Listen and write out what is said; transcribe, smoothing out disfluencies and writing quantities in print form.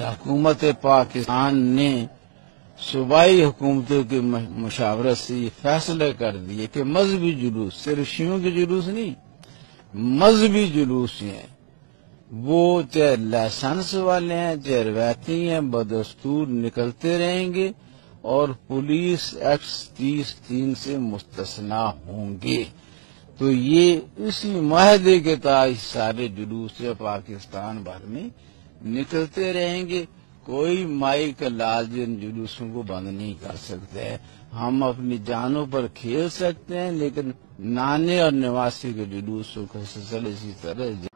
حکومت پاکستان نے صوبائی حکومتوں کی مشاورت سے یہ فیصلہ کر دیا کہ مذہبی جلوس، صرف شیعوں کے جلوس نہیں، مذہبی جلوس ہیں، وہ چاہے لائسنس والے ہیں چاہے روایتی ہیں، بدستور نکلتے رہیں گے اور پولیس ایکٹ 30(3) سے مستثنا ہوں گے۔ تو یہ اسی معاہدے کے تحت سارے جلوس پاکستان بھر میں نکلتے رہیں گے۔ کوئی مائی کا لال ان جلوسوں کو بند نہیں کر سکتا ہے۔ ہم اپنی جانوں پر کھیل سکتے ہیں لیکن نانے اور نواسی کے جلوسوں کا سلسلہ اسی طرح